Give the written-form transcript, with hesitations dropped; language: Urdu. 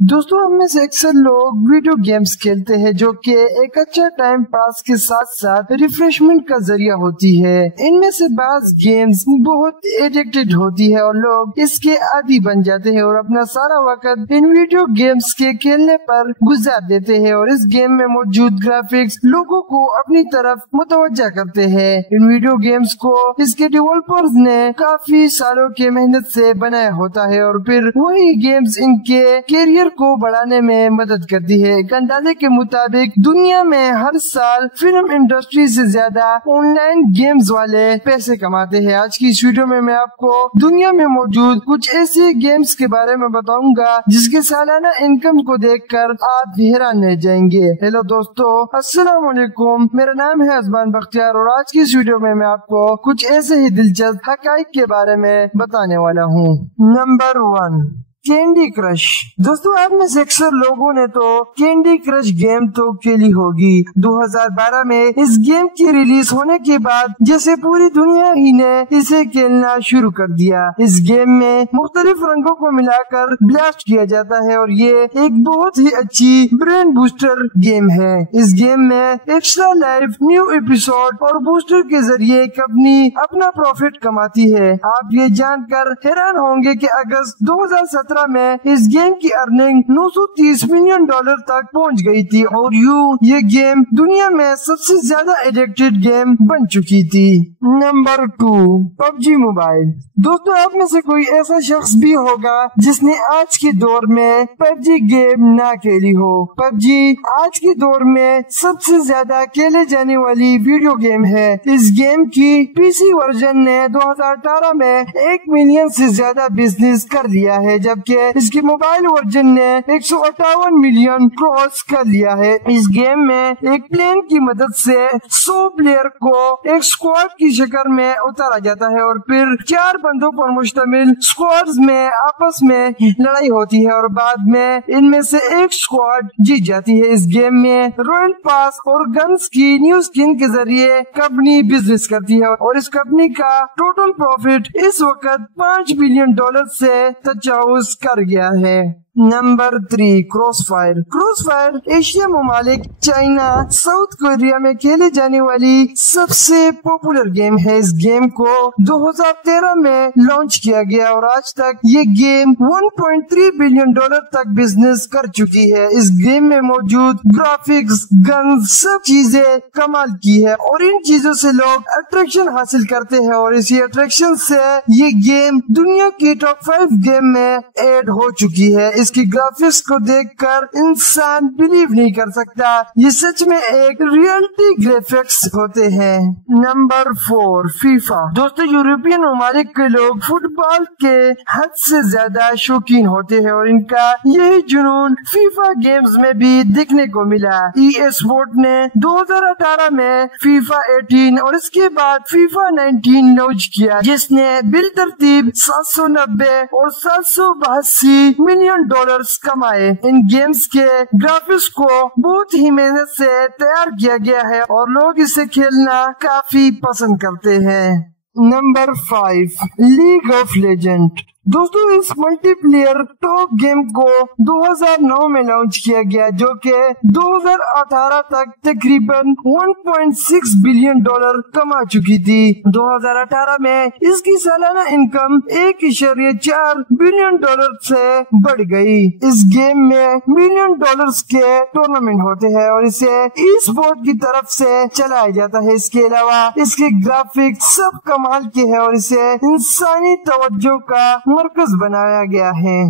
دوستوں ہم میں سے اکثر لوگ ویڈیو گیمز کھیلتے ہیں جو کہ ایک اچھا ٹائم پاس کے ساتھ ساتھ ریفریشمنٹ کا ذریعہ ہوتی ہے۔ ان میں سے بعض گیمز بہت ایڈکٹڈ ہوتی ہے اور لوگ اس کے عادی بن جاتے ہیں اور اپنا سارا وقت ان ویڈیو گیمز کے کھیلنے پر گزار دیتے ہیں، اور اس گیم میں موجود گرافکس لوگوں کو اپنی طرف متوجہ کرتے ہیں۔ ان ویڈیو گیمز کو اس کے ڈیولپرز نے کافی سالوں کے محنت سے بنایا ہوتا ہے، اور پھر وہی گیمز ان کے کیریئر کو بڑھانے میں مدد کرتی ہے۔ ایک اندازے کے مطابق دنیا میں ہر سال فلم انڈسٹری سے زیادہ آن لائن گیمز والے پیسے کماتے ہیں۔ آج کی اس ویڈیو میں آپ کو دنیا میں موجود کچھ ایسے گیمز کے بارے میں بتاؤں گا جس کے سالانہ انکم کو دیکھ کر آپ حیران رہ جائیں گے۔ ہیلو دوستو، السلام علیکم، میرا نام ہے ازمان بختیار اور آج کی اس ویڈیو میں آپ کو کچھ ایسے ہی دلچسپ حقائق کے بارے میں بتانے والا ہوں۔ Number 1، Candy Crush. دوستوں آپ میں سے اکثر لوگوں نے تو کینڈی کرش گیم تو کھیلی ہوگی۔ 2012 میں اس گیم کی ریلیز ہونے کے بعد جیسے پوری دنیا ہی نے اسے کھیلنا شروع کر دیا۔ اس گیم میں مختلف رنگوں کو ملا کر بلاسٹ کیا جاتا ہے اور یہ ایک بہت ہی اچھی برین بوسٹر گیم ہے۔ اس گیم میں ایکسٹرا لائف، نیو ایپیسوڈ اور بوسٹر کے ذریعے کمپنی اپنا پروفٹ کماتی ہے۔ آپ یہ جان کر حیران ہوں گے کہ اگست 2017 میں اس گیم کی ارننگ $930 ملین تک پہنچ گئی تھی اور یہ گیم دنیا میں سب سے زیادہ ایڈکٹڈ گیم بن چکی تھی۔ نمبر 2، پب جی موبائل۔ دوستوں آپ میں سے کوئی ایسا شخص بھی ہوگا جس نے آج کے دور میں پب جی گیم نہ کھیلی ہو۔ پب جی آج کے دور میں سب سے زیادہ کھیلے جانے والی ویڈیو گیم ہے۔ اس گیم کی پی سی ورژن نے 2018 میں 1 ملین سے زیادہ بزنس کر لیا ہے، جبکہ اس کی موبائل ورژن نے 158 ملین کراس کر لیا ہے۔ اس گیم میں ایک پلین کی مدد سے 100 پلیئر کو ایک اسکواڈ کی شکل میں اتارا جاتا ہے اور پھر 4 بندوں پر مشتمل اسکواڈز میں آپس میں لڑائی ہوتی ہے اور بعد میں ان میں سے ایک اسکواڈ جیت جاتی ہے۔ اس گیم میں رائل پاس اور گنز کی نیو سکن کے ذریعے کمپنی بزنس کرتی ہے اور اس کمپنی کا ٹوٹل پروفٹ اس وقت $5 بلین سے تجاوز کر گیا ہے۔ Number 3، cross fire. Cross fire Asia ممالک، چائنا، ساؤتھ کوریا میں کھیلے جانے والی سب سے پاپولر گیم ہے۔ اس گیم کو 2013 میں لانچ کیا گیا اور آج تک یہ گیم $1.3 بلین تک بزنس کر چکی ہے۔ اس گیم میں موجود گرافکس، گنز، سب چیزیں کمال کی ہے اور ان چیزوں سے لوگ اٹریکشن حاصل کرتے ہیں اور اسی اٹریکشن سے یہ گیم دنیا کی ٹاپ 5 گیم میں ایڈ ہو چکی ہے۔ اس کی گرافکس کو دیکھ کر انسان بلیو نہیں کر سکتا، یہ سچ میں ایک ریئلٹی گرافکس ہوتے ہیں۔ Number 4، FIFA. دوستو یورپین ممالک کے لوگ فٹ بال کے حد سے زیادہ شوقین ہوتے ہیں اور ان کا یہی جنون فیفا گیمز میں بھی دیکھنے کو ملا۔ ای اسپورٹ نے 2018 میں فیفا 18 اور اس کے بعد فیفا 19 لانچ کیا، جس نے بالترتیب 790 اور 782 ملین ڈالرز کمائے۔ ان گیمز کے گرافکس کو بہت ہی محنت سے تیار کیا گیا ہے اور لوگ اسے کھیلنا کافی پسند کرتے ہیں۔ Number 5، league of legend. دوستو اس ملٹی پلیئر ٹاپ گیم کو 2009 میں لانچ کیا گیا، جو کہ 2018 تک تقریباً $1.6 بلین کما چکی تھی۔ 2018 میں اس کی سالانہ انکم $1.4 بلین سے بڑھ گئی۔ اس گیم میں $1 ملین کے ٹورنامنٹ ہوتے ہیں اور اسے ای اسپورٹ کی طرف سے چلایا جاتا ہے۔ اس کے علاوہ اس کے گرافکس سب کمال کے ہیں اور اسے انسانی توجہ کا مرکز بنایا گیا ہے۔